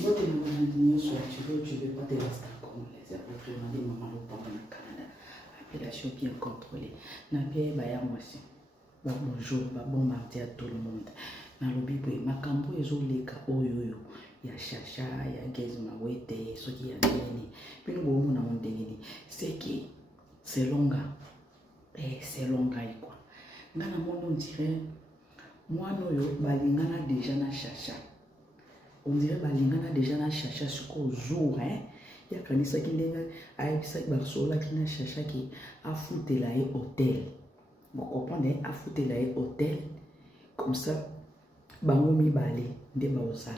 Moi, tu ne veux pas te rester congolaise. Après, je m'ai dit, maman, le papa au Canada. Appellation bien contrôlée. N'a bien, moi aussi. Bonjour, bon mardi à tout le monde. Dans le Bible, ma campo est au leka oyoyo. Il y a chacha, il y a gezma wete, ce qui est bien. Puis nous avons un monde. C'est que c'est long. C'est long, quoi. Dans le monde, on dirait, moi, nous, balingana déjà na chacha. On dirait balingana déjà na chacha jusqu'au jour, hein. Il y a quand ça qui n'est pas, avec ça, barsola qui na chacha qui a foutu là hôtel. Vous comprenez, a foutu là hôtel. Comme ça, bango mi balé, de baosala.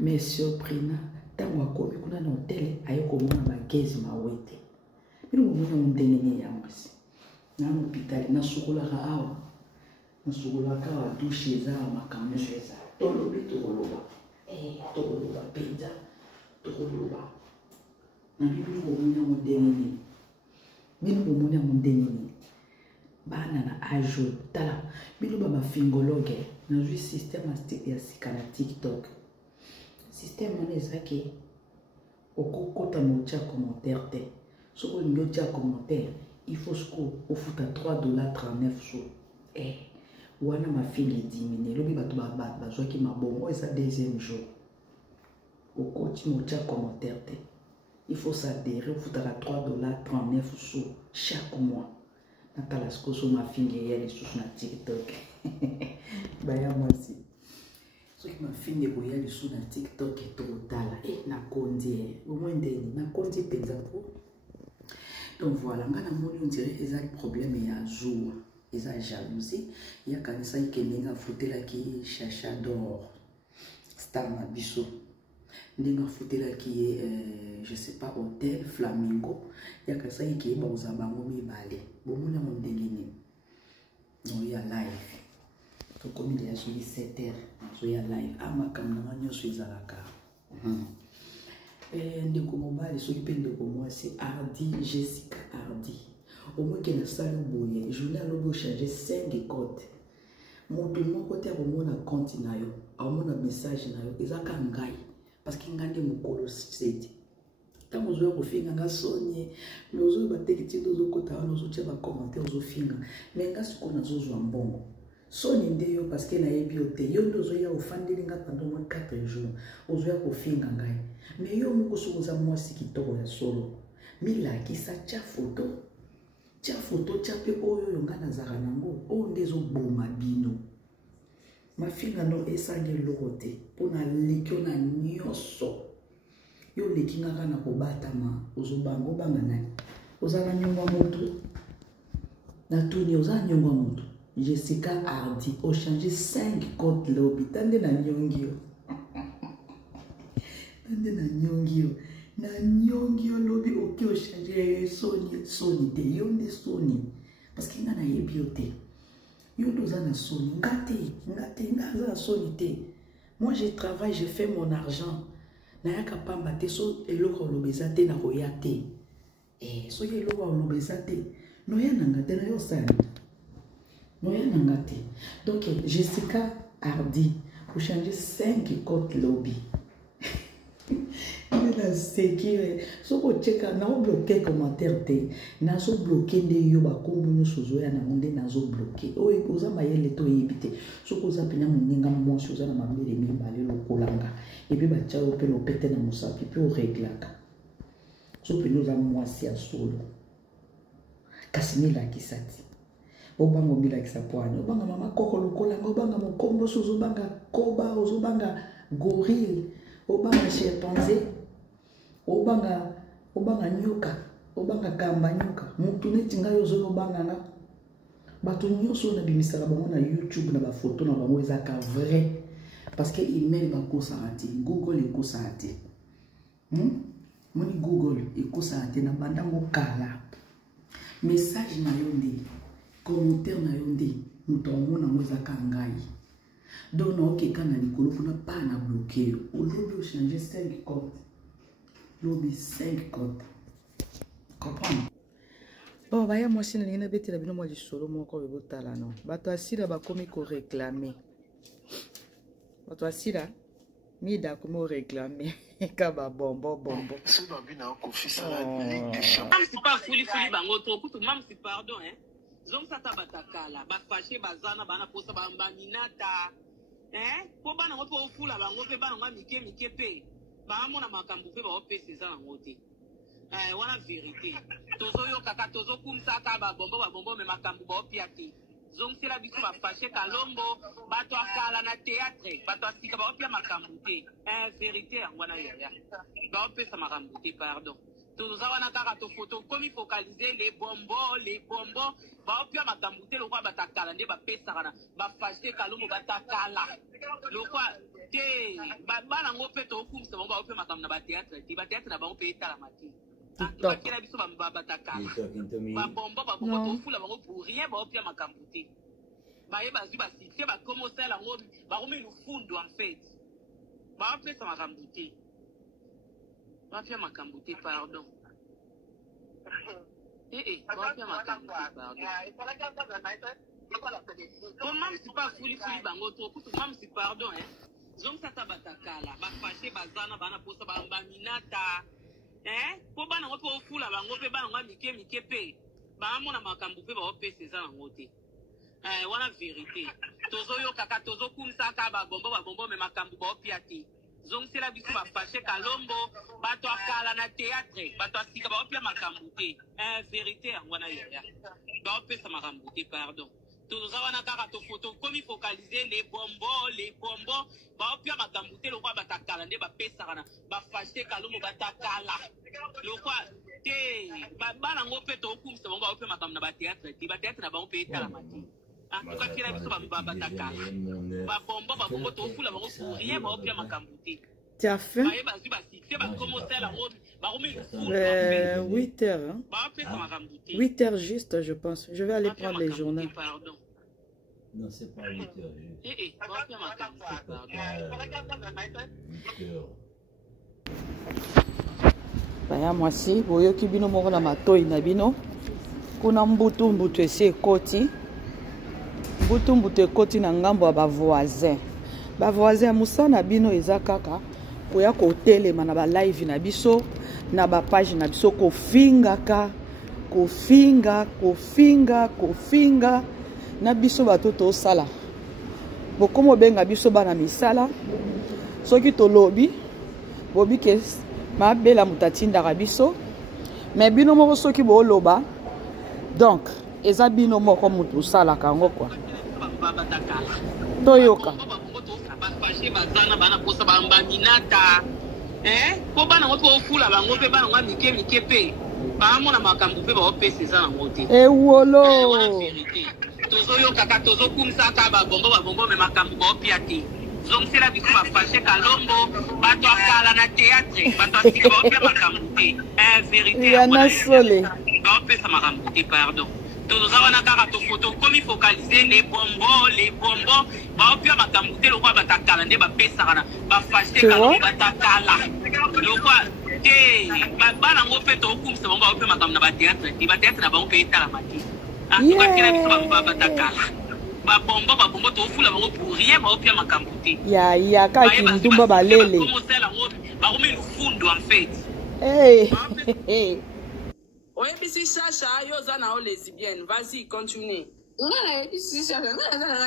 Mais surpris na, tant qu'on a commis un hôtel, ayo comme on a gaz ma wete. Mais nous avons un déni ya mwasi. Na hôpital, na sukola ka awa, na sukola ka wa douche za makamyo za. Tolo bito koloba, tolo ba pizza, tolo ba. Na bibi nous avons un déni. Mais nous avons un déni. Bana na ajo tala bilo baba fingologue na un système ya sika na TikTok système on ezaki okokota mocha commentaire te soko nyocha commentaire il faut au futa $3.39 sous wana ma fille dimine lobi bato ba bazwaki mabongo eza deuxième jour okoti mocha commentaire te il faut s'adhérer au futa $3.39 sous chaque mois. Natala skoso ma fille yele sous na TikTok. Baya moi aussi. Ce qui ma fille boya sous na TikTok est total. Na kondi au moins ndeni na kondi penza po. Donc voilà, ngana moni on dirait que le problème est à jour. Ils ont jalousie. Il y a quand ça qui n'est foutu là qui chacha d'or. Star na biso. N'est foutu là qui est je sais pas hôtel Flamingo. Il y a quand ça qui est bon za bango mi balé. Bon mon mon dengini. Non il y a live. To comme il y a 7h. So il y a live. Ama kam na nyo so izalaka. Ndeko mobali so qui ndeko moi c'est Hardy Jessica Hardy. Au moins qu'elle a salle boye, journal lobo changer 5 codes. Mon tout mon côté au moins na compte na yo, au moins na message na yo, ezaka ngai parce que ngande mukolo seti. Tant ozo ko finga nga sonye, mais ozo ba tekiti dozo kota wana ozo tsheba commentaire ozo finga. Mais nga siko na zo zwa mbongo. Sonye ndeyo parce que na yebi ote, yo ndozo ya ofandeli nga pendant moins 4 jours. Ozo ya ko finga ngai. Mais yo moko soza mwasi kitoko ya solo. Mila kisa tcha photo. Tia photo tia pe oyo yonga na zara nango o ndezo boma bino mafinga no esange lokote pona lekyo na nyoso yo lekinga kana kobatama ozobango banga nani ozana nyongwa moto na tuni ozana nyongwa moto Jessica Hardy o changer 5 codes lobby tande na nyongio tande na nyongio na nyongi lobi oke o changer Sony te yonde Sony parce que ngana yebiote yondo za na Sony ngate ngaza Sony te. Moi je travaille, je fais mon argent na yaka pamba te so eloko lobeza te na roya te so eloko lobeza te no ya nanga te na yo sani no ya nanga te. Donc Jessica Hardy pour changer 5 codes lobby. C'est qui so ko cheka na bloquer commentaire te na so bloquer nde yo ba kombo no sozo ya na monde na zo bloquer o oza mayele to yebite so ko za pina muninga mmosi oza na mabele mi bale lokolanga et puis ba tchao pe lo pete na musapi pe o reglaka so pe nous a mwasi ya solo kasimila kisati obango mila kisapwana obanga mama koko lokolanga obanga mokombo sozo banga koba ozo banga gorille obanga chimpanzé obanga nyoka obanga kamba nyoka mutu neti ngai ozo obanga nga bato nyonso na bimisaka bango na YouTube na ba photo na bango ezaka vrai parce que email ba kosa ati Google ekosa ati moni Google ekosa ati na bandango kala message na yo ndi commentaire na yo ndi mutu omona ngo ezaka ngai donc na okeka na likolo kuna pa na bloquer au lieu de changer 5 codes lobby 5 codes comprendre. Bon baya mwasi na lingina beti la bino mwa lisolo moko bebotala non bato asila bakomi ko réclamer bato asila Mida comment réclamer kaba bombo. C'est pas bien confié ça la Ligue des Champions. Même si pas fouli bango trop tout même si pardon hein. Zong sa tabatakala ba fâché bazana bana posa ba minata. Hein? Po bana ngo po fula bango pe bana mike pe. Ba mona makambu pe ba opese za ngo te. Wana vérité. Tozo yo kaka tozo kumsa ka ba bombo me makambu ba opiati. Zong sela biso ba fâché kalombo bato akala na théâtre bato asika ba opia makambu te. Vérité ngwana ya. Ba opesa makambu te pardon. Tozo wana kaka to photo comme focaliser les bonbons ba opia makambu te lokwa batakala nde ba pesa kana ba fâché kalombo batakala. Lokwa te bana ngo pe to kumsa ba opia makambu na ba théâtre ti ba théâtre na ba opia tala mati. TikTok. Babombo tofula bango pour rien baopia makambu te baye bazwi basite bakomosala ngo bakomi lufundu en fait baopesa makambu te baopia makambu te pardon baopia makambu te pardon bon même si pas fuli bango to kutu même si pardon hein zong sata batakala bafashe bazana bana posa baminata po bana ngo po fula bango pe bana ngo mike pe ba mona makambu pe ba opese za ngo te wana vérité tozo yo kaka tozo kumsa ka ba bombo me makambu ba opiati zong sela biso ba fâché kalombo bato akala na théâtre bato asika ba opia makambu te vérité wana ya ba opesa makambu te pardon tozo wana kaka to photo comme focaliser les bonbons ba opia makambu te lokwa batakala nde ba pesa kana ba fâché kalombo batakala lokwa te bana ngo pe to kumsa bango ba opia makambu na ba théâtre ti ba théâtre na ba opia tala mati kwa kila biso ba batakala ba bombo to fula bango pour rien ba opia makambu te. Tu as faim? 8 heures. Hein? 8 heures juste, je pense. Je vais aller prendre les journaux. Non, c'est pas 8 heures juste. Baya mwasi, boyo kibino moko na matoi na bino. Kuna mbutu esi ekoti. Mbutu ekoti na ngambo ya ba voisin. Ba voisin musa na bino eza kaka koya kotelema na ba live na biso na ba page na biso kofinga na biso batoto osala. Bokomo benga biso bana misala. Soki tolobi bobi ke mabela mutatinda biso. Mais bino moko soki bo loba. Donc, eza bino moko mutu sala kango kwa. Toyoka. Bazana bana posa baminata po bana ngo po fula bango pe bana ngo mike pe ba mona makambu pe ba opese za ngo te wolo wana vérité tozo yo kaka tozo kumsa ka ba bombo me makambu ba opiati zong sela biso ba fâché kalombo bato akala na théâtre bato asika ba opia makambu te vérité yana sole ba opesa makambu te pardon tozo wana kaka to photo comme focaliser les bonbons ba opia makambu te lokwa batakala nde ba pesa kana ba fâché kalombo batakala lokwa te bana ngo pe to kumsa bango ba opia makambu na ba théâtre ti ba théâtre na bango pe tala mati kwa kila biso ba batakala ba bombo to fula bango pour rien ba opia makambu te ya ka kindumba balele ba komi lufundu en fait Oui, mais si Chacha, Yozana, lesbienne, vas-y, continue. Non, si Chacha, non,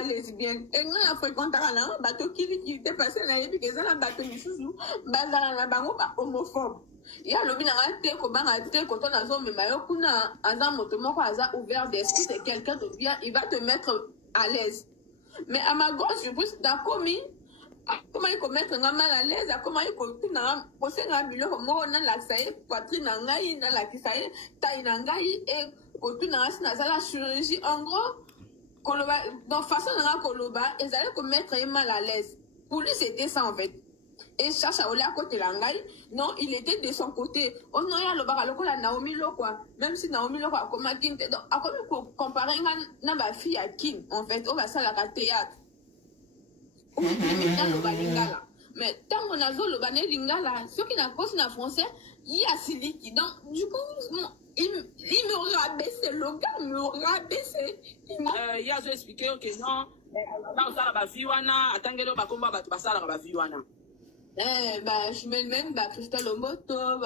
lesbienne. Et non, la fréquente un bateau qui était passé dans les piquets, un bateau qui sous, bazar, bango, homophobe. Il y a le binarate, comment arrêter, quand on a zone, mais maillot, qu'on a un motomoko, hasard ouvert d'esprit, c'est quelqu'un de bien, il va te mettre à l'aise. Mais à ma gauche, je pense, d'accord, comment il peut mettre un mal à l'aise, comment il peut poser un million comme moi, on a la saille, poitrine en gaï, dans la kisaï, taille en gaï, et quand tu n'as pas la chirurgie, en gros, dans façon de Koloba, ils allaient mettre un mal à l'aise. Pour lui, c'était ça en fait. Et Chacha Olé à côté l'angaï, non, il était de son côté. Oh non, il y a le bar à Naomi Lo, quoi. Même si Naomi Lo, quoi, comme King, donc, à quoi comparer ma fille à King, en fait, on va ça la théâtre. Mais tant qu'on a le bané lingala, ceux qui n'ont pas français, il y a Siliki. Donc, du coup, il me rabaissé, le gars me rabaissé. Il y a expliqué que non, là, on a la viwana, attendez-le, on va combattre la viwana. Je me même Christelle Omboto,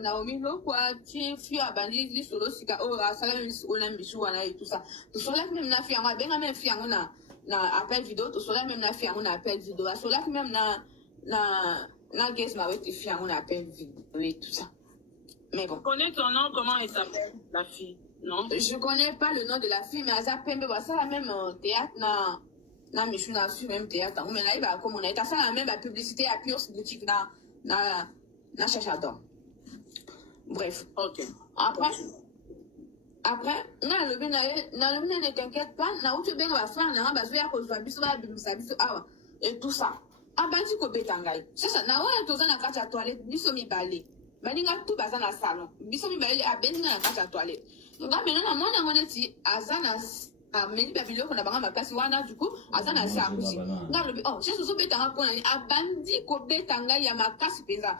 Naomi Lokwa, Fio Abandi, Solo Sika, Salam, Olam Bisouana et tout ça. Tout cela même na fiango, benga même fiango na appel vidéo, tout cela même na fiango na appel vidéo. Cela même na guess ma ouais fiango na appel vidéo et tout ça. Mais bon. Tu connais ton nom, comment elle s'appelle, la fille? Non? Je connais pas le nom de la fille, mais Aza Pembe, ça la même théâtre na Michou na su même théâtre. Mais là il va comme on a été ça la même publicité à Pure boutique na Chachador. Bref. OK. Après na le ne t'inquiète pas, na utu benga ba frère na ba zoya ko zwa biso ba bimisa biso awa et tout ça. Abandi ko betangai. Ça na wa toza na kati ya toilette biso mibale. Baninga tout baza na salon. Biso mibale abendi na kati ya toilette. Nga mena na mona moneti azana meni babilo kona banga makasi wana du coup azana sa akusi. Nga lobi oh, je so betanga pona ni abandi ko betanga ya makasi peza.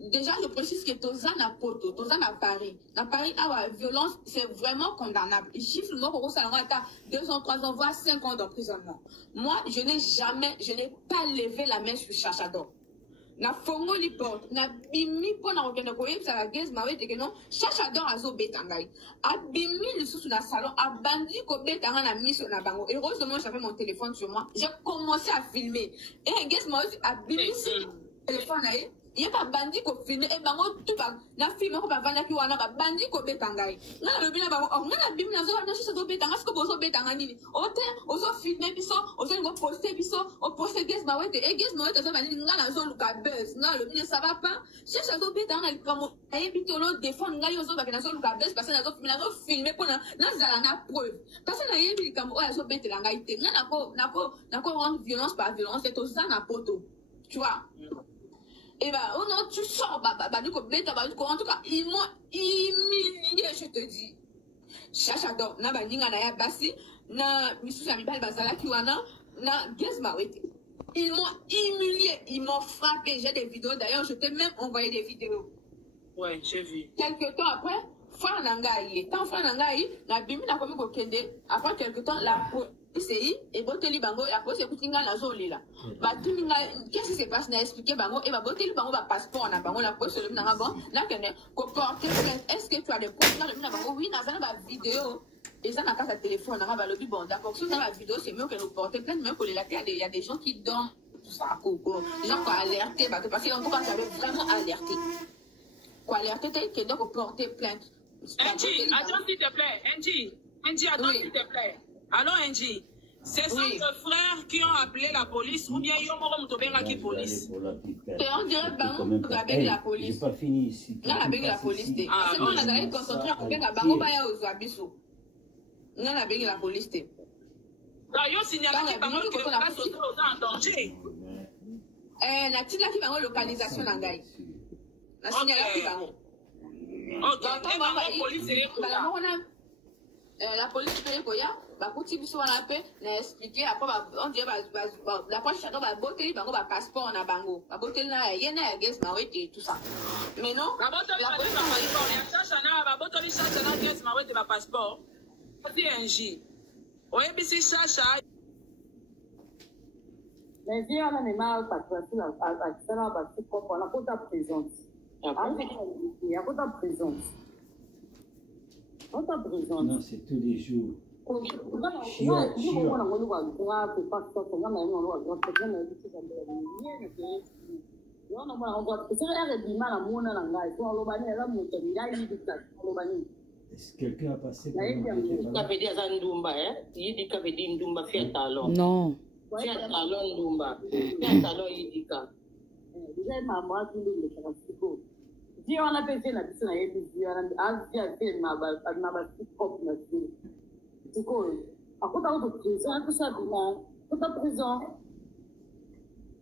Déjà, je précise que Tozana Poto, Tozana Paris. Na Paris, la violence, c'est vraiment condamnable. Les chiffres, moi, pour ça, 2 ans, 3 ans, voire 5 ans d'emprisonnement. Moi, je n'ai pas levé la main sur Chachador. Na fongo li porte, na bimi po na rokende ko yebisa la gez mawe te que non, Chachador azo betangai. A bimi le sous na salon, a bandi ko betanga na miso na bango. Et heureusement, j'avais mon téléphone sur moi. J'ai commencé à filmer. Et gez mawe a bimi si téléphone na ye. Il y a pas bandi ko filmer et bango tout ba na film ko ba vanda ki wana ba bandi ko betangai na le bina bango oh na bim na zo na shi so betanga sko bozo betanga nini ote ozo filmer biso ozo ngo poster biso o poster guest ma wete e guest ma wete zo bani nga na zo luka buzz na le bina ça va pas shi so betanga li kamo ay bitolo défendre nga yo zo ba na zo luka buzz parce na zo filmer pour na zala na preuve parce na yebi li kamo o ya zo betelanga ite na ko rendre violence par violence c'est ça na poto tu vois. Et bah, oh non, tu sors, du coup, en tout cas, ils m'ont humilié, je te dis. Chachador, na baninga na ya basi, na misusa mibali bazala kiwana, na gezma wete. Ils m'ont humilié, ils m'ont frappé. J'ai des vidéos, d'ailleurs, je t'ai même envoyé des vidéos. Ouais, j'ai vu. Quelques temps après, frère Nangaï, tant frère Nangaï, la bimi na komi kokende, après quelques temps, la PCI, et boteli bango, et après, c'est koutinga na zoli là. Qu'est-ce qui se passe? N'a expliqué bango, et bah boteli bango, bah passeport, na bango, la police, le mina bango, na kene, ko porter plainte. Est-ce que tu as des preuves? Le mina bango, oui, na zana ba vidéo, et ça n'a qu'à ta téléphone, na ba lobi, bon, d'accord, si on a la vidéo, c'est mieux que nous porter plainte, même pour les latter, il y a des gens qui dorment, tout ça, les gens qui ont alerté, parce qu'en tout cas, j'avais vraiment alerté. Quoi, alerté, que donc porter plainte. Angie, attends s'il te plaît, Angie, attends s'il te plaît. Alors, Angie, c'est sont tes frères qui ont appelé la police ou bien ils ont appelé la police? On dirait Bango avec la police. J'ai pas fini ici. Non, avec la police. C'est bon, on a concentré avec la Bango Baya aux Abisso. Non, avec la police. D'ailleurs, signalé que Bango qui est en danger. La petite là qui va en localisation dans Gaï. La signalé qui va en. La police peut koya ba kuti biso wana pe na expliquer après on dirait la police chado ba boteli bango ba passeport na bango ba boteli na yena ya guest ma wete tout ça mais non la police ba boteli chacha na guest ma wete ba passeport c'est NJ oye bisi chacha mais vient là même pas passer la ça là ba tout pour la porte présente il y a pas de présence. Non, c'est tous les jours. Est-ce que quelqu'un a passé par Non. Si on a fait la personne, elle dit na ba stop na si. Du coup, à côté de prison, tout ça toute prison.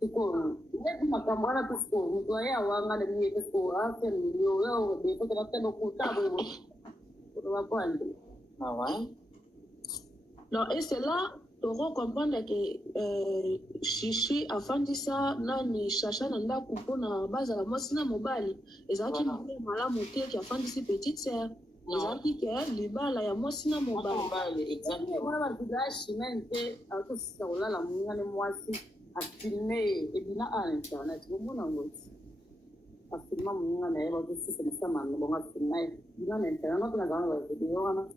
Du coup, les ma camarade tout ce qu'on doit y avoir mal de que pour faire le de que la tête au comptable. On va pas aller. Ah ouais. Non, et c'est là toro comprendre que Chichi afandi ça nani chacha nanda kupona baza la mosina mobali ezaki malamu te ki afandi si petite sœur ezaki ke libala ya mosina mobali exactement on va dire chemin te auto ça la mungane mwasi a filmé et bien à internet au monde en mode a filmé mon na eba aussi c'est ça man bon a filmé bien à internet na gana wa vidéo ana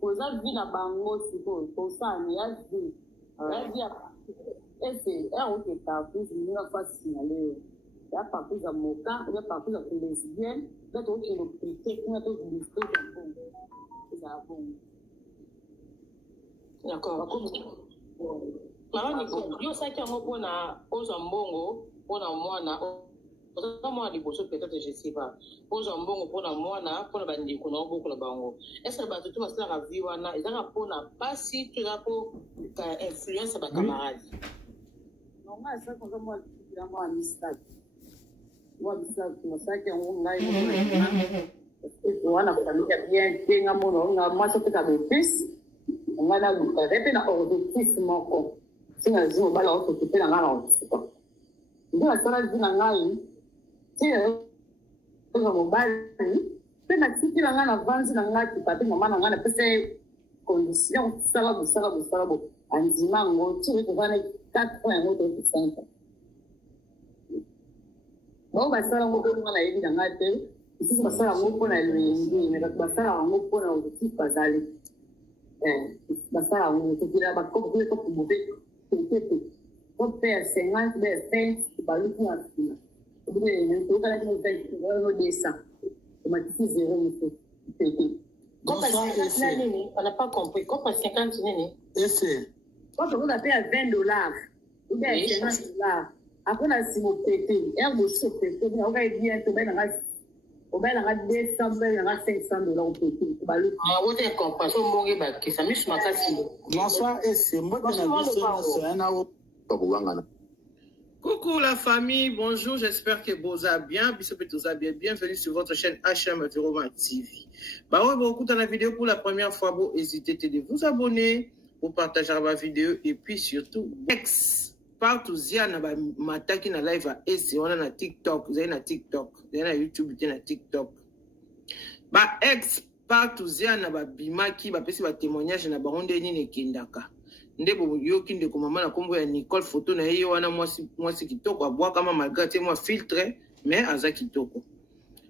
ko za vi na bango siko ko sa ni ya vi esse é o que tá plus ni na face signaler ya pas plus à moka ya pas plus à lesbienne là tout qui le critique na tout le critique bon ça bon d'accord. Maman Nico, yo sais qu'il y a un mot aux ambongo, pour la moana, aux mois de bosso peut-être je sais pas. Aux ambongo pour la moana, pour la bandi qu'on a beaucoup la bango. Est-ce que bah tout va se faire à vivre na, ils ont pour na pas si tu as pour influence à camarade. Non, moi ça quand moi je moi amistad. Moi amistad, moi ça qu'il y a un live. On a famille bien, bien moi ça peut être plus. On va là vous avez na objectif moko. Singa zo bala o to pela ngala o. Ndio atara zina ngai. Tio zo mobile. Pena tiki la ngana vanzi na ngati papi mama na ngana pese condition sala bo. Anzima ngo tio ko vana 4.5. Bo ba sala ngo ko ngana yebi na ngate. Isi ba sala ngo ko na lwengi, me ba sala ngo ko na objectif bazali. Basara on te dira ba ko ko ko mo be ko faire 50 be 20 ba lu na fina o be ne to ka ni be no desa o ma ti 0 ni te ko pa 50 nini on n'a pas compris ko pa 50 nini ese ko to na paye $20 ou bien $50 après la si mo pété et mo so pété on va dire to be na au bel à $200, $500 au petit. Ah, vous êtes compris, au moins, qui s'amuse ma casse. Bonsoir, et c'est moi qui Coucou la famille, bonjour, j'espère que vous allez bien. Bienvenue sur votre chaîne HM Viroma TV. Bah ouais, beaucoup dans la vidéo pour la première fois, vous hésitez de vous abonner, pour partager ma vidéo et puis surtout, partout zia na ba mataki na live a ese wana na TikTok, zai na TikTok, zai na YouTube, zai na TikTok. Ba ex partout zia na ba bimaki ba pesi ba témoignage na baronde nini kendaka. Ndebo yoki ndeko mama na kombo ya Nicole photo na yeye wana mwasi kitoko abwa kama malgré te moi filtre mais aza kitoko.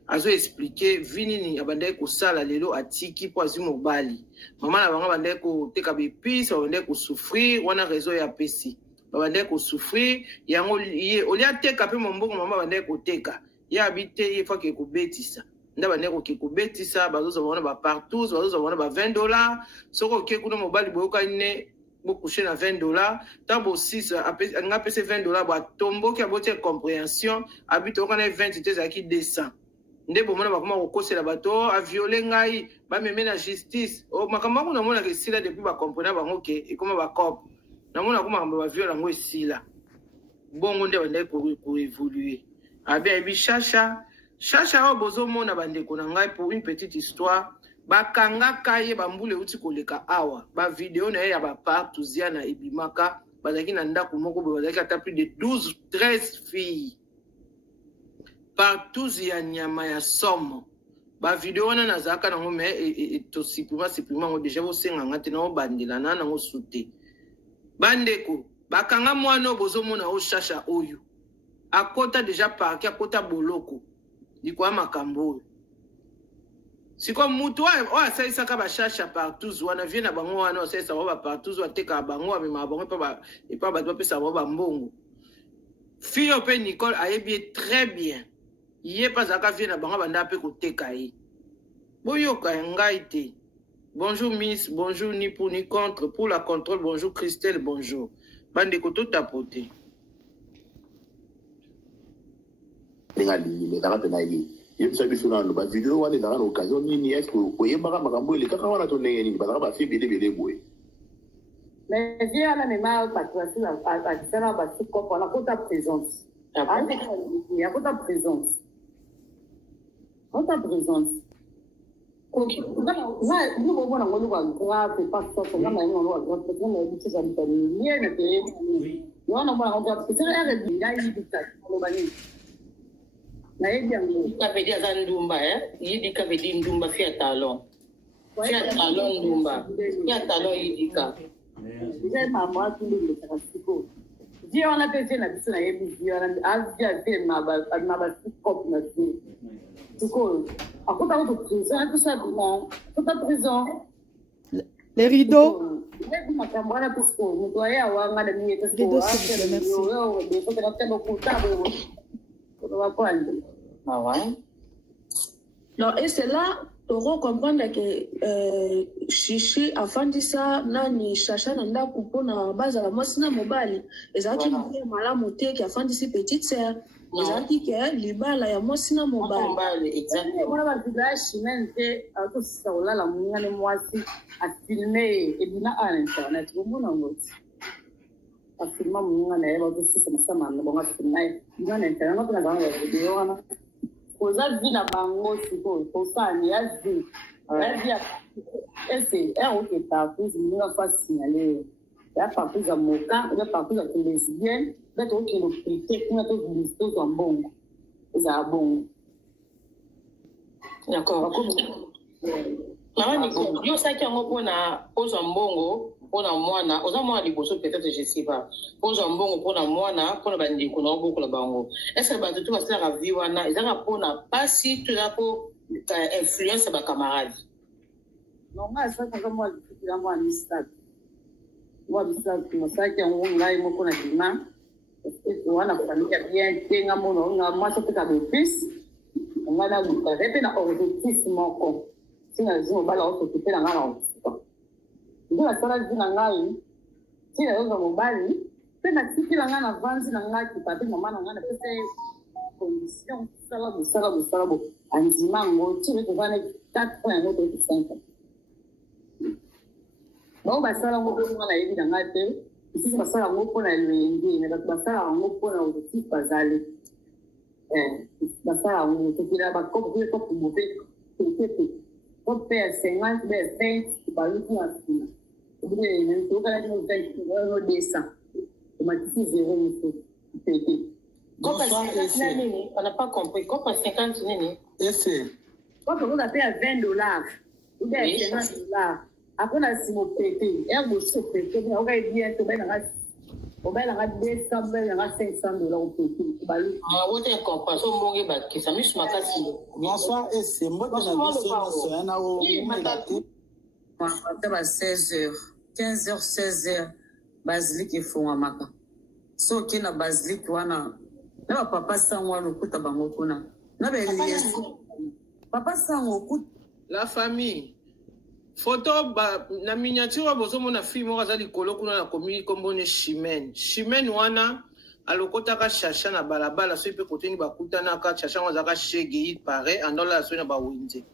Azo expliquer vini ni abandai ko sala lelo atiki po azu mobali. Mama na banga bandai ko teka bepisi, bandai ko souffrir wana réseau ya pesi. Babandai ko souffrir yango ye olia teka pe momboko mama bandai ko teka ya habite ye fa ke ko betisa nda bandai ko ke ko betisa bazoza bona ba partout bazoza bona ba $20 soko ke kuna mobali boyoka ne bokoucher na $20 tambo 6 nga pese $20 ba tombo ki abote compréhension habite okana 20 te zaki 200 nde bomona bakoma ko kosela bato a violer ngai ba meme na justice o makamba kuna mona ke sila depuis ba comprendre bango ke e koma ba cop namona kuma ba viola ngo esila bongo nde bande ko évoluer abia bi chacha o bozo mona bande ko na ngai pour une petite histoire bakanga kaye bambule uti koleka awa ba vidéo na ya ba partout zia na ebimaka bazaki na ndako moko bazaki ata plus de 12-13 filles partout zia nyama ya somo ba vidéo wana nazaka na ngome to supprima ngo déjà bo senga ngate na obandela na ngo sute bandeko bakanga mwana bozomona o shasha oyo akota déjà parquet akota boloko dikwa makambo siko mutu o asaisa ka ba shasha partout wana vient na bango wana asaisa ba partout wa teka bango amema bango pa ba pesa ba mbongo fille pe Nicole ayebi très bien yé pas aka vient na bango banda pe ko teka yi boyoka ngai te. Bonjour Miss, bonjour ni pour ni contre, pour la contrôle, bonjour Christelle, bonjour. Bande koto tapote. Vidéo wana na occasion nini est-ce que oyembaka makambo ile kaka wana to ndenge nini bazaka ba fi bele boye. Mais via la mémoire patriotique à différents bâtiments qu'on a côté présence. Il y a côté présence. Côté présence. Ok. Là, nous on a ngolo grave c'est pas ça on a ngolo grave parce qu'on a dit ça dans le lien de pays. On a ngolo c'est un rêve là il dit ça on va dire. Na yedi yango kavedi azandumba yidi kavedi ndumba fia talon ndumba fia talon yidika. Ndio mama tu ndio kasiko. Dieu on a fait la biso na yebi Dieu on a fait ma cop na Dieu. C'est quoi? Après par contre prison tout ça dans toute la prison. Les rideaux. Ma camarade parce que nous doyons avoir mal de mieux parce que ah ouais. Non, et c'est là on comprendre que chichi afandi ça nani chacha nanda kupona baza la mosina mobali ezaki mpe malamu te ki afandi si petite sœur ezaki ke libala ya mosina mobali exactement on va dire chimente auto ça la mungane mwasi a filmer et bina à internet au monde ngoti a filmer mungane eba auto ça sama na bonga filmer bina internet na banga video ana oza vi na bango sikoyo kosani ya vi ya ese oketa plus minga fa signaler ya partout za moka ya partout za lesbienne beto okelo prité kuna to visto za mbongo za bongo d'accord mama ni yo saki yango pona oza mbongo pona mwana oza mwana liboso peut-être je sais pas oza mbongo pona mwana pona bandeko na oboko la bango est-ce que bato tout basala ka vie wana ezanga pona pasi to za po influence ba camarade non nga ça quand moi je la moi amistad moi amistad mo saki yango ngai mo pona dima est wana famille bien tenga mono nga moi ça peut ka plus nga na luka repe na objectif moko singa zimo bala o s'occuper na nga ndio la sala zina ngai sina yoga mobali tena tikila nga na vanzi na nga kipapi mama na nga na pesa condition sala bo andimango tire ko vana 4 points no to 5 bon ba sala ngo ko nga na yebi na nga te sisi ba sala ngo pona lwengi na ba sala ngo pona objectif bazali ba sala ngo to kila ba ko ko mo pe ko pe 50 be 20 ba luku na sina ne to kala no 20 no desa ko ma tisi 0 muso pe on n'a pas compris. Pourquoi 50 nini? Pourquoi on a payé à $20 ou bien $50? Après on a si mon pété, et on se pété, on va bien tomber dans la, on va la 200, on va la $500 au pété. Ah, on est compris. So mongi ba qui ça miche makasi. Bonsoir et c'est moi qui n'a vu ça na au. On va 16h, 15h, 16h. Basilique il faut amaka. So qui na basilique wana na papa sango lokuta bango kuna na beliyesu papa sango kuta la famille photo ba na miniature bozo mona film mo kazali kolo kuna na komi kombone Chimène wana alokota ka chacha na balabala so ipe koteni bakutana ka chacha ngwa ka shege il paraît andola so na ba winze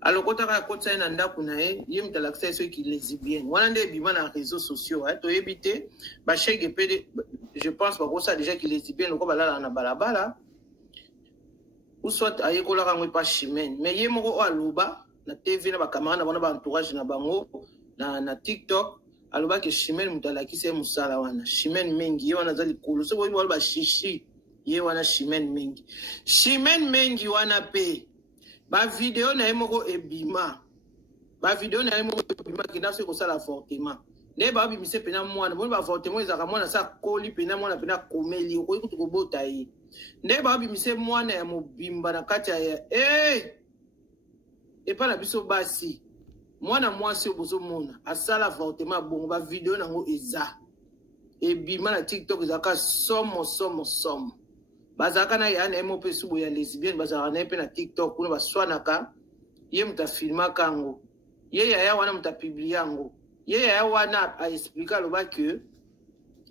alokota ka kotsa na ndako na ye mtalakisa so ki lesbienne wana nde bima na réseaux sociaux to ebité ba shege pede je pense pas que ça déjà qu'il est bien ko balala na balabala ou soit ayekola ka pas Chimène mais ye moko aluba na TV na ba camarade na bona ba entourage na bango na TikTok aluba ke Chimène mutalaki se musala wana Chimène mengi ye wana zali kulu so bo ba shishi ye wana Chimène mengi wana pe ba vidéo na ye moko ebima kina se ko sala fortement ne ba bimise pena mwana bon ba fortement ezaka mwana sa koli pena mwana pena komeli ko ikutu ko bota yi ne ba bimise mwana ya mobimba na kati ya e pa na biso basi mwana mwasi obozo mona asala fortement bongo ba vidéo nango eza e bima na TikTok ezaka somo bazaka na yana emope subo ya lesbienne bazaka na pe na TikTok kuna baswanaka ye muta filma kango ye ya wana muta publier yango ye ya wana a expliquer loba que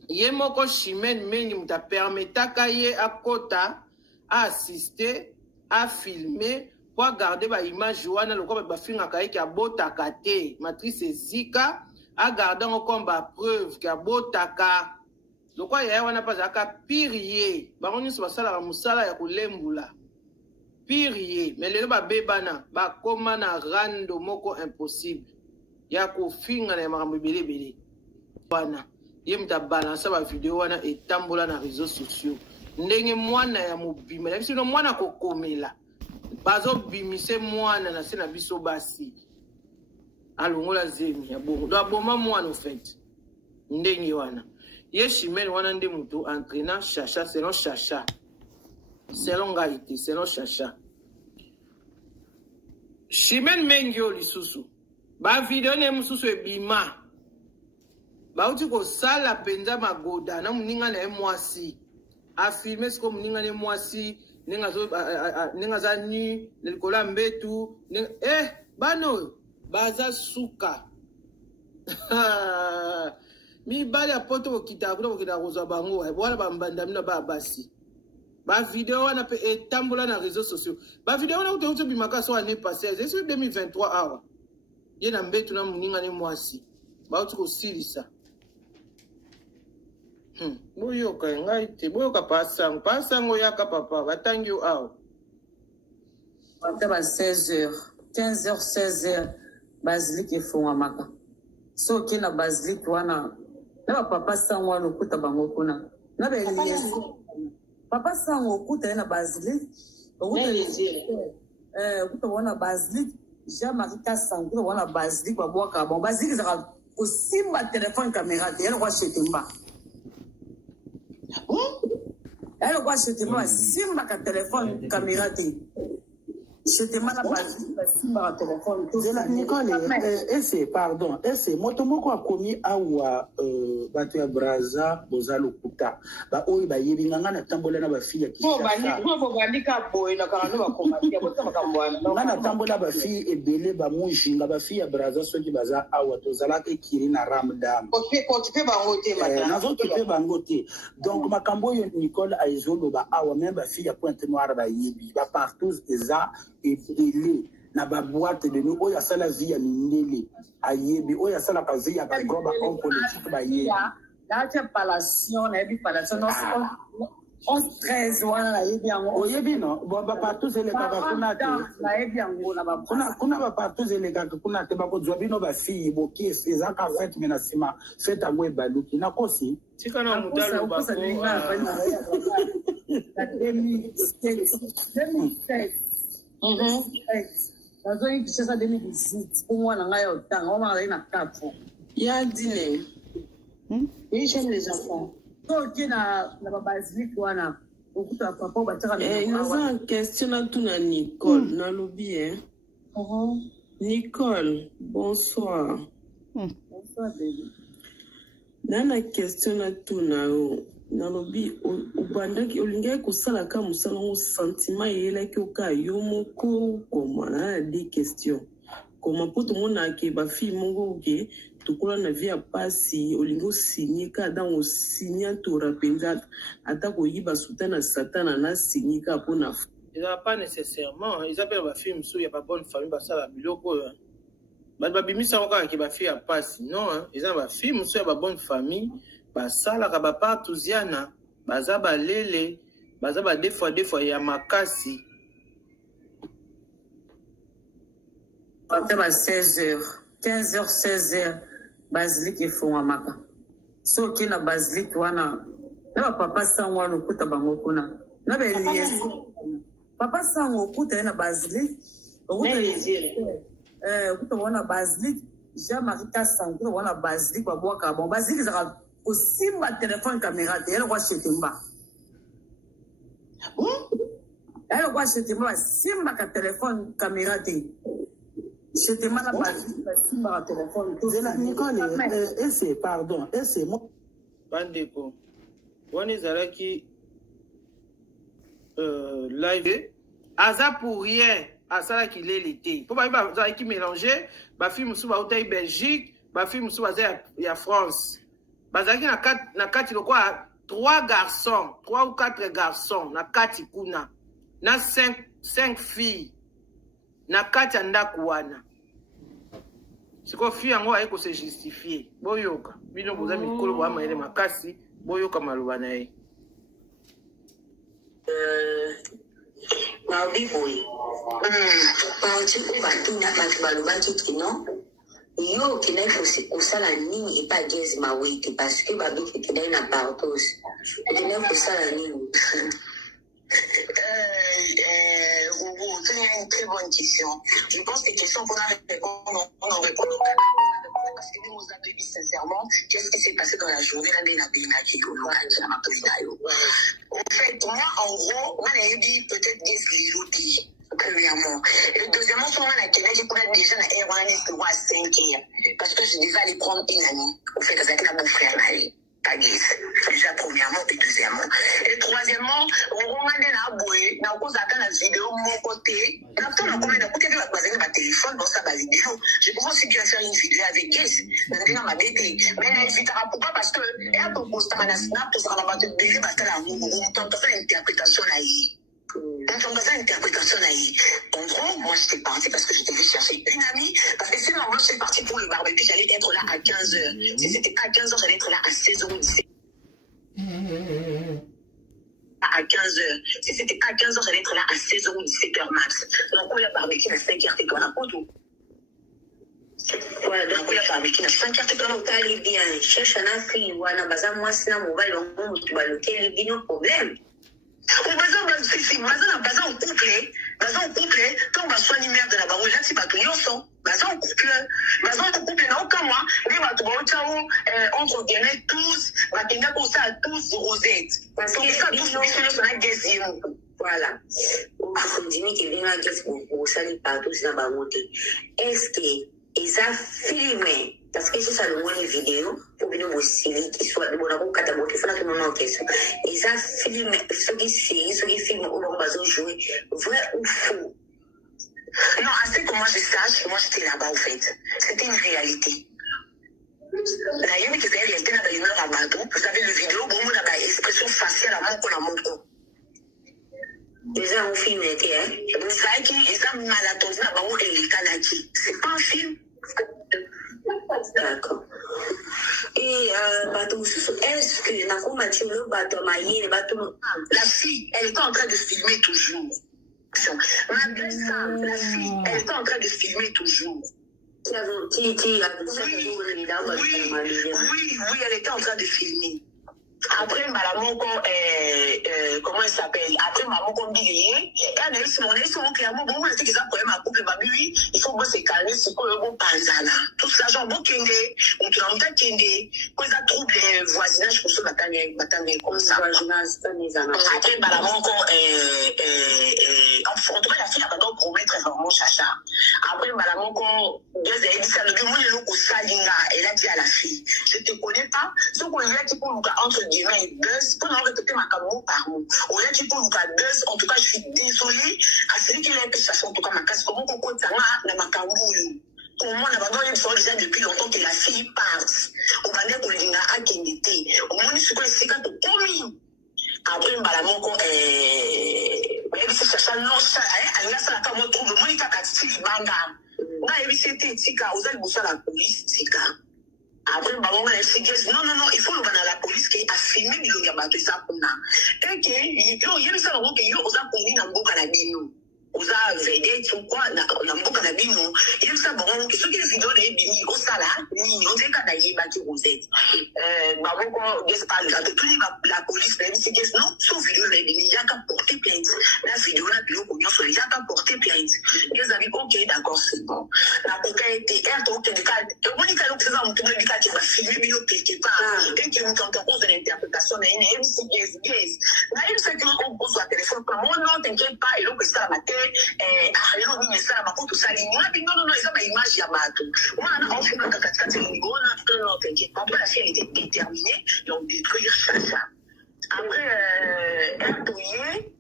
ye moko Chimène mengi muta permetaka ye akota a assister a filmer pour garder ba image wana lokwa ba finga ka ki abotaka te matrice zika a garder comme ba preuve ki abotaka lokwa ya wana pazaka pirier bango nyuso basala musala ya kulembula pirier mais lelo ba bebana ba koma na rando moko impossible ya kofinga na makambo belebele bana ye mta balancer ba vidéo wana etambola na réseaux sociaux ndenge mwana ya mobima na biso mwana kokomela bazo bimise mwana na se na biso basi alongola zemi ya bongo do aboma mwana au fait ndenge wana Ye Chimène Wanande Moutou entraînant Chacha selon Chacha. Selon Gaïté, selon Chacha. Chimène Mengio lisusu. Ba vidéo ne mususu ebima. Ba uti ko sala penza magoda na muninga na mwasi. A filmer ce ko muninga ne mwasi, ninga zo ninga za ni likola mbetu, bano baza suka. Mi bali apoto okita kozwa bango, bwana bambanda mina ba basi. Ba vidéo wana pe etambola na réseaux sociaux. Ba vidéo wana uti bimaka so année passée, c'est 2023 awa. Ye na mbetu na muninga ne mwasi. Ba uti ko silisa. Boyoka ngai te boyoka pasango yaka papa batangi yo awa. Bata ba 16h, 15h, 16h basilique efongwa maka. So kina basilique wana na papa sango wana okuta bango kuna. Na be papa sango okuta na basilique. Okuta wana basilique, Jean-Marie Kassango okuta wana basilique babwaka bon basilique zaka osimba téléphone caméra te yana kwa chetemba. Elle voit ce téléphone, simba ka téléphone caméra te. Ce téléphone la simba ka téléphone. Nicole, pardon, motomoko a commis awa bato braza bozalo kuta. Ba oyi ba yebinga na tambola na ba fille ki. Bo bandika boy na kana ba komati bo tama kambwana. Na tambola ba fille ebele ba mujinga ba fille braza soki baza awa to zala ke kiri na ramdam. Ko tu pe ba ngote mata. Na zo tu pe ba ngote. Donc makambo yo Nicole a izolo ba awa même ba fille Pointe Noire ba yebi ba partout eza et na ba boîte de nous oya sala vie ya mindele ayebi oya sala ka vie ya ba groba on politique ba yebi la cha palation na yebi palation on 13 wana na yebi yango oyebi no ba partout c'est les kaka kuna te na yebi yango na ba kuna ba partout c'est les kaka kuna te ba ko zwa bino ba fille boki eza ka fête mena sima fête angwe baluki na kosi tika na mudalo ba ko 2016 Nazo yi kishasa 2018 pour na ngai otanga on m'a na 4 ya dîner et j'aime les enfants donc na ba basilique wana okuta papa bataka naza question na tuna Nicole na lobby Nicole bonsoir bonsoir baby nana question na tuna na lobby ubandaki olingai kosala ka musala ngo sentiment yelaki oka yo moko koma na des questions koma poto mona ke ba fille mongo ke tukula na via pasi olingo signer ka dans signer to rapenza atako yiba sutana satana na signer ka pona ils n'ont pas nécessairement ils appellent ba fille mso ya ba bonne famille ba sala biloko ba bimisa oka ke ba fille ya pasi non ils ont ba fille mso ya ba bonne famille basala ka bapa tuziana baza balele baza ba deux fois ya makasi bata ba 16h 15h 16h basilique efongwa maka so kina basilique wana na papa sango wana okuta bango kuna na be papa sango okuta na basilique okuta wana basilique Jean-Marie Kassango okuta wana basilique babwaka bon basilique zaka osimba téléphone caméra te elle kwa chetemba elle kwa chetemba simba ka téléphone caméra te chetemba la simba ka téléphone tout Nicole pardon moi bandeko wana ezalaki live aza pour rien asalaki leli te mpo babi bazalaki mélanger bafille mosusu bautai Belgique bafille mosusu baza ya France bazaki na kati lokwa 3 garçons 3 ou 4 garçons na kati kuna na 5 filles na kati ndako wana siko fille yango ayeko se justifier boyoka bino boza mikolo bwa mayele makasi boyoka maloba na ye na biboy pa chiko batuna batu balobaki kino yo kina fosi osala nini et pas gezi mawete parce que babiki kina na partos kina osala nini c'est une très bonne question. Je pense que question qu'on a répondre, on en répond parce que nous avons sincèrement, qu'est-ce qui s'est passé dans la journée là en fait, moi, en gros, moi, j'ai peut-être des premièrement. Et deuxièmement, sur moi, j'ai pour déjà à 5 heures. Parce que je suis déjà allé prendre une amie. Au fait, avec mon frère, déjà premièrement et deuxièmement. Et troisièmement, on regarde la bouée, on regarde la vidéo de mon côté. On a téléphone dans sa vidéo. Je peux aussi bien faire une vidéo avec Guess. Mais elle ne pourquoi parce que elle peut poster un snap pour faire la vidéo parce qu'elle a une interprétation là. Donc, on a une interprétation là. En gros, moi, j'étais partie parce que j'étais allée chercher une amie. Parce que sinon, moi, j'étais partie pour le barbecue. J'allais être là à 15h. Si c'était pas à 15h, j'allais être là à 16h17. À 15h. Si c'était pas à 15h, j'allais être là à 16h ou 17h max. Donc, on a barbecue à 5h, t'es dans la poudre. Voilà, donc, on a barbecue à 5h, t'es dans la poudre. Bien, cherche un fille, ou un bazar, moi, c'est un mobile, tu vas le quel est le problème. Au bazar, on couple, quand on va soigner merde de la barre, là, c'est pas tout, bazar, on couple, n'a aucun mois, mais entre guillemets, tous, pour ça, tous, Rosette. Parce que ça, tous, on a gagné. Voilà. On dit qu'il y a un gaz pour salir partout dans la montée. Est-ce qu'ils ont filmé? Parce que c'est ça le moins vidéo pour venir au série qui soit de bon catalogue qui fait la tournée en question. Ils ont filmé ceux qui filment où l'on va jouer vrai ou faux. Non, assez que moi je sache, moi j'étais là-bas au fait. C'était une réalité. La yémi qui fait réalité dans l'humeur à bateau. Vous avez le vidéo, bon, on a une expression faciale à mon corps. Ils ont filmé, hein? C'est qui ils ont maladose là-bas où elle est canadienne. C'est pas un film. D'accord. Et est-ce que la fille, elle était en train de filmer toujours. La fille, elle était en train de filmer toujours. Oui, elle était en train de filmer. Après, madame, comment elle s'appelle? Après, maman, comme dit, elle a eu clairement, bon, c'est qu'ils ont problème à couple, il faut se calmer, c'est quoi le bon panzana. Tout ça, genre, bon, kende, on te l'a kende, quoi, ça trouble le voisinage pour ce matin, comme ça. Après, madame, en tout cas, la fille a donc promettre vraiment chacha. Après, madame, elle a dit à la fille, je te connais pas, ce qu'on y a qui peut nous entre guillemets buzz, pour nous répéter ma caméra par mot. Au lieu qui peut nous buzz, en tout cas, je suis désolée à celui qui l'a pu chercher, en tout cas, ma casse, comment on compte ça, dans ma caméra. Comment on a besoin de faire déjà depuis longtemps que la fille parte. On va dire qu'on l'a à Kendete. Au moins, c'est quoi, c'est quand on commis. Après, madame, elle se cherche non, elle a ça, comme on trouve, le Monica Katsi, Banga. On a évité Tika, vous allez bosser à la police, Tika. Après, maman, elle s'est dit, non, il faut le voir à la police qui a filmé le gabato, ça, pour nous. Et que, il y a eu ça, il y a eu ça pour nous, dans le Bokanabino. Vous avez vedette ou quoi, dans le Bokanabino. Il y a eu ça, bon, que ceux qui ont vidéo de Bini, au Sala, ni, on dit qu'à d'ailleurs, bâti Rosette. Maman, quand, n'est-ce pas, la police, même si, non, sauf vidéo de Bini, il y a qu'à porter plainte. La vidéo, la vidéo, il y a qu'à porter plainte. Ils avaient, ok, d'accord, c'est bon. La propriété, elle, donc, le cas, on dit qu'à l'occasion, on tourne le cas qui va filmer, mais quelque part, et qui ont en cause de l'interprétation, il y a une MC, yes. Là, il sait qu'on pose au téléphone, comme, oh non, t'inquiète pas, et l'autre, c'est la matin, non, ils ont une image Yamato. Moi, on fait notre catégorie, non, t'inquiète pas. Après, la fille, elle était déterminée, donc détruire ça. Après, elle touillait,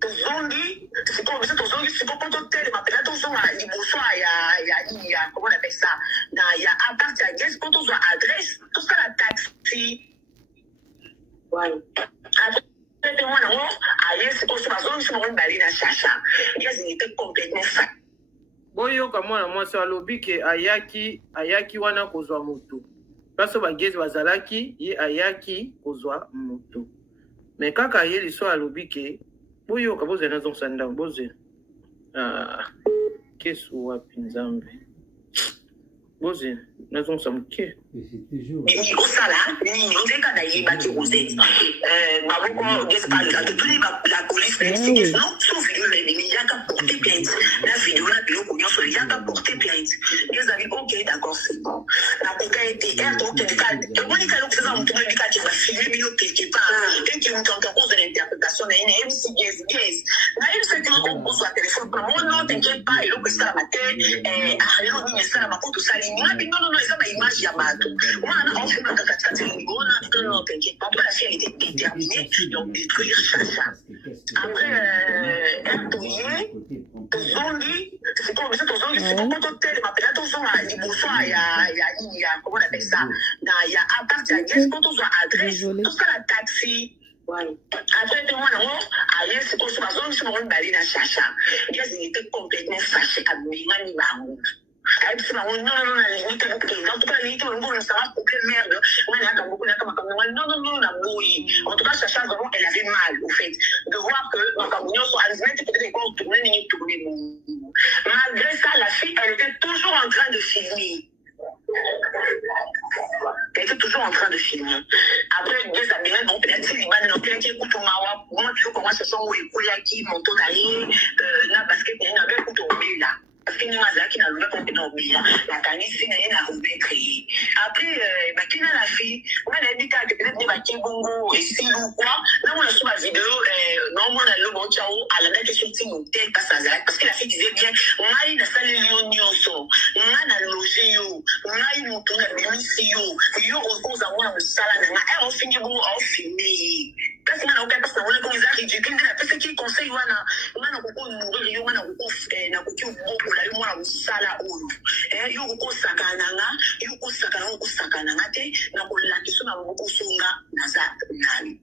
Tozongi, c'est comme ça, Tozongi, c'est pas pour t'hôtel, mais là, Tozongi, il y a, comment on appelle ça, il y a à partir de la quand on soit adresse, tout ça, la taxi. Ouais. boyoka mwana mwasi alobi ke ayaki wana kozwa moto baso bagezi bazalaki ye ayaki kozwa moto me kaka ye liso alobi ke boyoka bozela nazongisa ndango bozela kesu wapi nzambe bozela nazongisa moke Nini osala nini ondeka na yeba ki Rosette baboko gespa de tous la police même si non sauf vidéo mais il y a qu'à porter plainte la vidéo la bio qu'on y a qu'à porter plainte fait. Ils avaient ok, d'accord, c'est bon. La coca était air, donc il y a des cas. Et on dit qu'à l'autre faisant, on tourne des cas qui va filmer quelque part. Et qui ont en cause de l'interprétation, il y a une MC guess. Là, il se dit qu'on pose sur le téléphone. Non, t'inquiète pas, et l'autre, c'est la matin. L'autre, il ça, la matin, tout ça. Non, non, ils ont une image, il y a bateau. Moi, on fait ma catastrophe, non, t'inquiète pas. En tout cas, la fille, elle était déterminée, donc détruire Chacha. Après, elle touillait, c'est comme ça, c'est comme hôtel, ma père, il y a, comment on appelle ça, il y a à partir de la quand on soit adresse, tout ça, la taxi. Après, tout le monde, c'est comme ça, je me rends balé dans Chacha. Ils étaient complètement fâchés à Mingani Bangou. Non, en tout cas, en tout cas, Chacha, vraiment, elle avait mal, au fait, de voir que ma campagne soit peut-être tourner. Malgré ça, la fille, elle était toujours en train de filmer. Elle était toujours en train de filmer. Après, deux amis, bon, peut-être les bandes, donc, qui écoutent au Mawa, moi, tu vois comment ce sont où ils qui montent au naïe, là, parce qu'il y a un écoute au milieu là. Parce qu'il y a un qui n'a pas compris dans le milieu là. La canisse, il y a un roubé créé. Après, qui n'a la fille, on a dit qu'elle peut-être des bâtis bongo et si ou quoi. Là, on a sur ma vidéo, non, on a le bon ciao, à la question de mon tête, parce que la fille disait bien, on a une salle de l'union, on a logé, on a une tourne de l'émission, yo, on cause à moi, on salade, on finit bon, on finit. Parce qu'on a aucun parce qu'on a comme ça ridicule de la personne qui conseille wana wana ko nourrir wana ko na ko ki ko la yo mwana sala oyo yo ko sakananga te na ko la question na ko sunga na za nani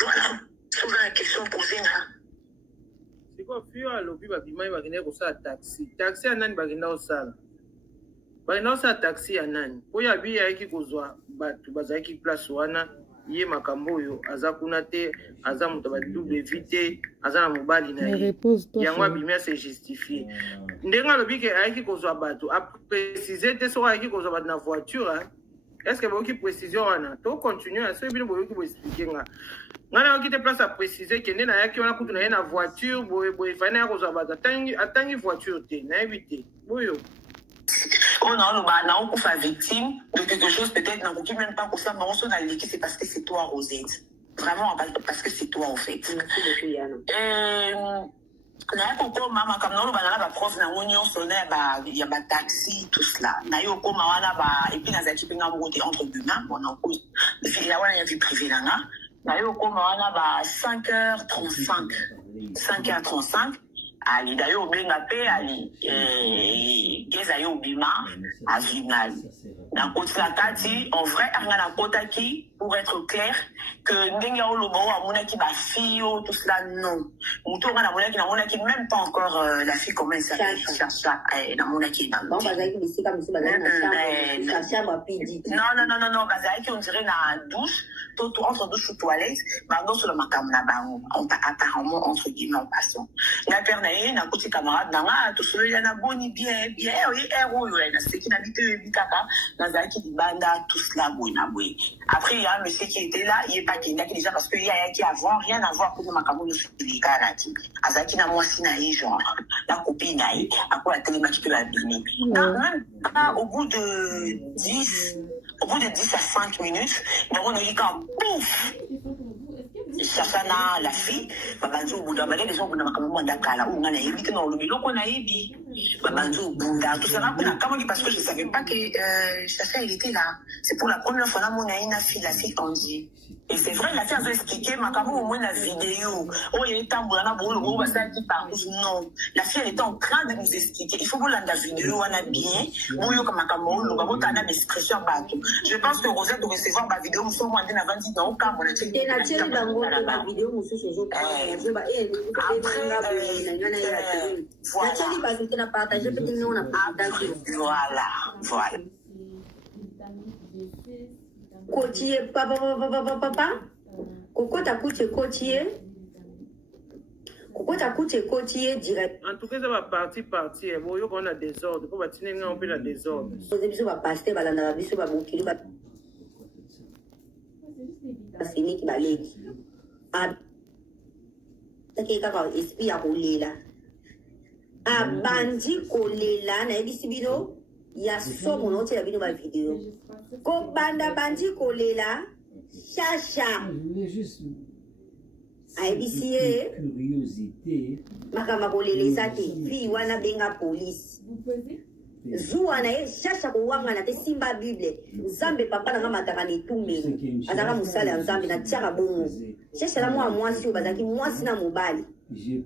voilà sur la question posée là c'est quoi fio alobi ba bimai ba kene ko sa taxi anani ba kenda osala ba kenda osala taxi ya nani po ya bi ya ki kozwa batu bazaki place wana ye makambo oyo aza kuna te aza moto ba double vite aza na mobali na ye yango abimia se justifier ndenge alobi ke ayaki kozwa bato aprécise te soko ayaki kozwa bato na voiture est-ce que boyoki précision wana to continue soki bino boyoki boexplike nga nga nayoki te place aprécise ke nde nayaki wana kutu na ye na voiture boye fai na ya kozwa bato atangi voiture te nayebi te boyo on a un victime de quelque chose, peut-être, n'a aucun même pas pour ça, mais on s'en a liqué, c'est parce que c'est toi, Rosette. Vraiment, parce que c'est toi, en fait. Naiko mama comme nous banana ba prof na union sonner ba il y a ba taxi tout cela naiko mawana ba et puis na zaki pinga monter entre deux mains on en cause il y a wana ya vie privée là naiko mawana ba 5h35 ali d'ailleurs benga pe ali geza yo bima à final dans côté la tati en vrai arna kota ki pour être clair que ndenga olobo amona ki ba fille tout cela non muto ngana mona ki même pas encore la fille comment ça Chacha na mona ki na bon bazaki bisika musu bazaki na Chacha ba pidi non bazaki on dirait na douche tout entre douche ou toilette bango sur le makam na bango apparemment entre guillemets en passant na père na côté camarade nanga tout celui là na boni bien oui héros na ce qui n'habite bitaka na zaki di banda tout cela boy après il y a un monsieur qui était là il est pas Kenya qui déjà parce que il y a qui avant rien à voir pour le makamu de les garati azaki na moi sinaï genre la copine naï à quoi la télé qui peut la donner même au bout de 10 à 5 minutes on a eu quand pouf Chacha la fille babanzo bunda ba les gens bunda makamu bunda kala ou ngana yebi que non le biloko na yebi babanzo bunda tout ça comment parce que je savais pas que Chacha il était là c'est pour la première fois là mon la fille Andy et c'est vrai la fille a expliqué makamu au moins la vidéo oh il est tambour na bolo go basa qui parle non la fille elle était en train de nous expliquer il faut voir la vidéo on a bien boyo comme makamu lo ba botana description bato je pense que Rosette doit recevoir ma vidéo nous sommes en train d'avancer dans aucun mon la vidéo mosusu ezoba voilà Côtier, papa, Coco t'a coûté côtier direct. En tout cas, ça va partir. Bon, il y a des désordre. Pour bâtir un peu la désordre. Vous avez besoin de passer, va la vie, va boucler, va. C'est lui qui va aller. Ah, c'est quelqu'un qui esprit à rouler là. abandi kolela na ebisi bino ya somo no tela bino ba vidéo ko banda bandi kolela chacha aebisi ye makama koleleza te fi wana benga polisi zuwa na ye chacha kowanga na te simba bible nzambe papa nanga mataka netumeli azalaka mosala ya nzambe na tiaka bongo chacha na mwa mwasi oyo bazalaki mwasi na mobali ye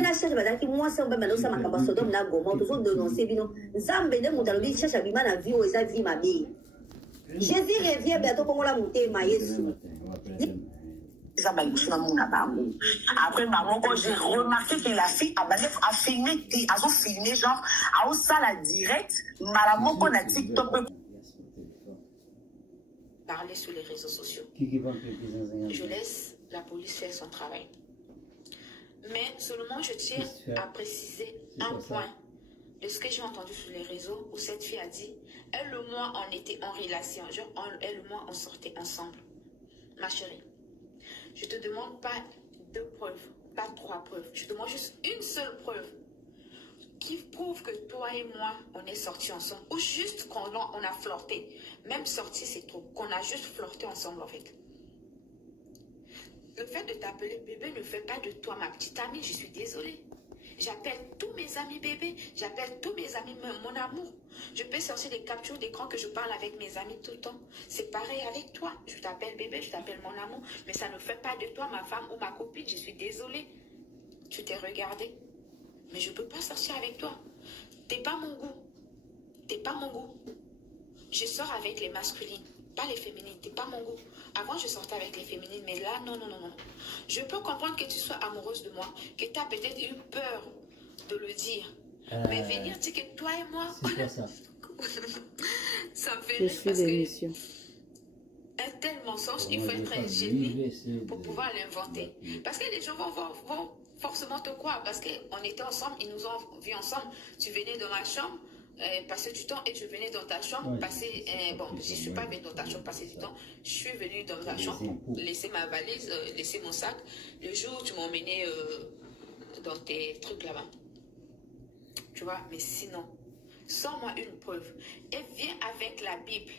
na chacha bazalaki mwasi oyo bambandosa makambo ya sodome na goma tozodononse bino nzambe nde moto alobi chacha bima na vi oyo eza vi mabe jésus revient bientôt kongola motema yesu après maman j'ai remarqué que la fille a filmé genre a ça la direct malamoko na TikTok parler sur les réseaux sociaux. Je laisse la police faire son travail. Mais seulement je tiens à préciser un point de ce que j'ai entendu sur les réseaux où cette fille a dit elle et moi on était en relation, genre elle et moi on sortait ensemble. Ma chérie, je te demande pas 2 preuves, pas 3 preuves, je te demande juste une seule preuve qui prouve que toi et moi on est sortis ensemble ou juste qu'on a flirté. Même sorti c'est trop, qu'on a juste flirté ensemble en fait. Le fait de t'appeler bébé ne fait pas de toi ma petite amie, je suis désolée. J'appelle tous mes amis bébés, j'appelle tous mes amis mon amour. Je peux sortir des captures d'écran que je parle avec mes amis tout le temps. C'est pareil avec toi. Je t'appelle bébé, je t'appelle mon amour. Mais ça ne fait pas de toi ma femme ou ma copine. Je suis désolée. Tu t'es regardé. Mais je ne peux pas sortir avec toi. T'es pas mon goût. T'es pas mon goût. Je sors avec les masculines, pas les féminines. T'es pas mon goût. Avant, je sortais avec les féminines, mais là, non. Je peux comprendre que tu sois amoureuse de moi, que tu as peut-être eu peur de le dire. Mais venir dire que toi et moi... C'est quoi ça? Ça me fait rire parce que... Un tel mensonge, il faut être un génie pour pouvoir l'inventer. Parce que les gens vont forcément te croire. Parce qu'on était ensemble, ils nous ont vus ensemble. Tu venais dans ma chambre, passer du temps, et je venais dans ta chambre, passer... bon, je ne suis pas venue dans ta chambre passer du temps. Je suis venue dans ta chambre, laisser ma valise, laisser mon sac. Le jour où tu m'as emmené dans tes trucs là-bas. Tu vois, mais sinon, sors-moi une preuve. Et viens avec la Bible.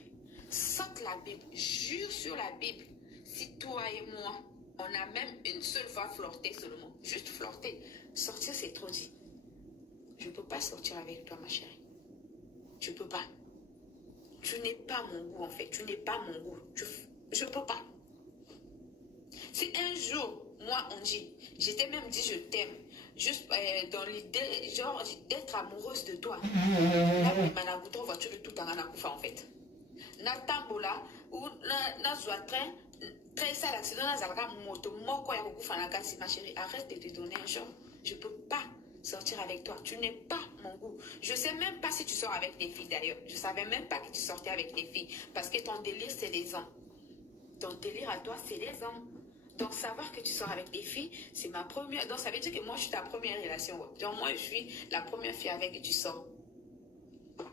Sorte la Bible. Jure sur la Bible. Si toi et moi, on a même une seule fois flirté seulement. Juste flirté. Sortir, c'est trop dit. Je ne peux pas sortir avec toi, ma chérie. Tu peux pas. Tu n'es pas mon goût, en fait. Tu n'es pas mon goût. Je peux pas. Si un jour, moi, on dit, j'étais même dit je t'aime, juste dans l'idée, genre, d'être amoureuse de toi. Là, je voiture et tout en fait. Natambola, ou na train, très sale accident, na moto, moko ya ma chérie, arrête de te donner un genre. Je peux pas sortir avec toi. Tu n'es pas mon goût. Je sais même pas si tu sors avec des filles d'ailleurs. Je savais même pas que tu sortais avec des filles. Parce que ton délire, c'est les hommes. Ton délire à toi, c'est les hommes. Donc, savoir que tu sors avec des filles, c'est ma première... Donc, ça veut dire que moi, je suis ta première relation. Donc, moi, je suis la première fille avec qui tu sors.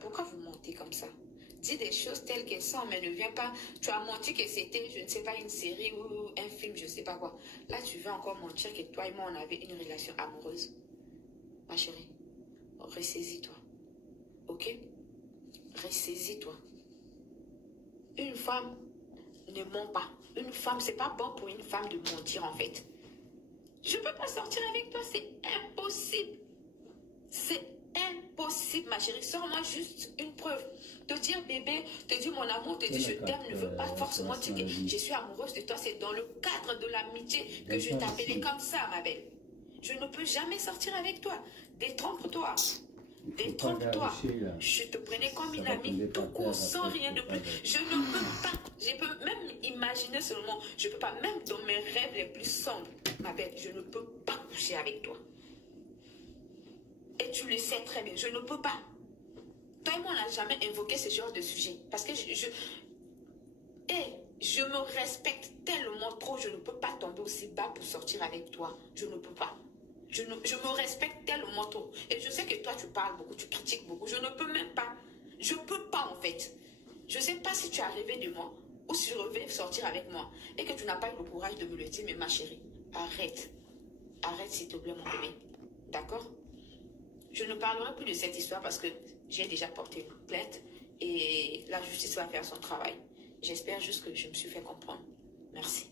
Pourquoi vous mentez comme ça? Dis des choses telles qu'elles sont, mais ne viens pas... Tu as menti que c'était, je ne sais pas, une série ou un film, je ne sais pas quoi. Là, tu veux encore mentir que toi et moi, on avait une relation amoureuse. Ma chérie, ressaisis-toi. Ok? Ressaisis-toi. Une femme ne ment pas. Une femme, c'est pas bon pour une femme de mentir en fait. Je peux pas sortir avec toi, c'est impossible. C'est impossible, ma chérie. Sors-moi juste une preuve. Te dire bébé, te dire mon amour, te dire je t'aime ne veut pas forcément dire que je suis amoureuse de toi. C'est dans le cadre de l'amitié que je t'appelais comme ça, ma belle. Je ne peux jamais sortir avec toi. Détrompe-toi. Détrompe-toi. Je te prenais comme une amie tout court, sans rien de plus. Je ne peux pas. Je peux même imaginer seulement. Je ne peux pas, même dans mes rêves les plus sombres, ma belle, je ne peux pas coucher avec toi. Et tu le sais très bien, je ne peux pas. Toi et moi, on n'a jamais invoqué ce genre de sujet. Parce que je me respecte tellement trop, je ne peux pas tomber aussi bas pour sortir avec toi. Je ne peux pas. Je me respecte tellement trop. Et je sais que toi, tu parles beaucoup, tu critiques beaucoup. Je ne peux même pas. Je ne peux pas, en fait. Je ne sais pas si tu as rêvé de moi ou si je rêvais sortir avec moi et que tu n'as pas eu le courage de me le dire, mais ma chérie, arrête. Arrête, s'il te plaît, mon bébé. D'accord? Je ne parlerai plus de cette histoire parce que j'ai déjà porté une plainte et la justice va faire son travail. J'espère juste que je me suis fait comprendre. Merci.